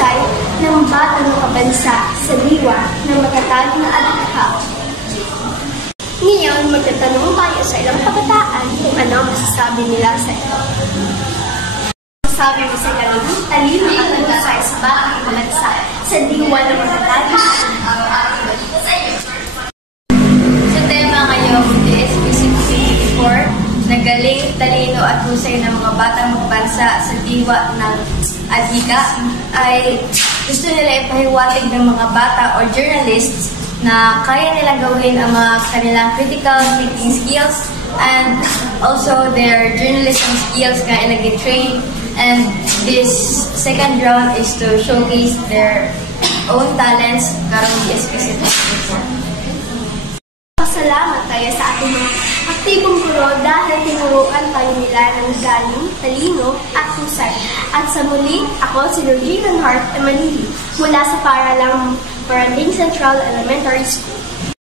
husay ng batang makabansa sa diwa ng matatag na adhika. Ngayon, magtatanong tayo sa ilang kabataan kung ano ang masasabi nila sa ito. Masasabi mo sa ganun, talino at husay sa batang makabansa sa diwa ng matatag na adhika. Sa tema ngayong DSP 64, nagaling, talino at husay ng mga batang magbansa sa diwa ng adhika ay gusto nila ipahiwatig ng mga bata or journalists na kaya nilang gawin ang mga kanilang critical thinking skills and also their journalism skills kaya ilang train. And this second round is to showcase their own talents karong DSP 64. Pasalamat tayo sa ating mga aktibong guro dahil tinuruan tayo nila ng galing, talino at husay. At sa muli, ako si Lorgina Hart Emanili mula sa Paralang Paraling Central Elementary School.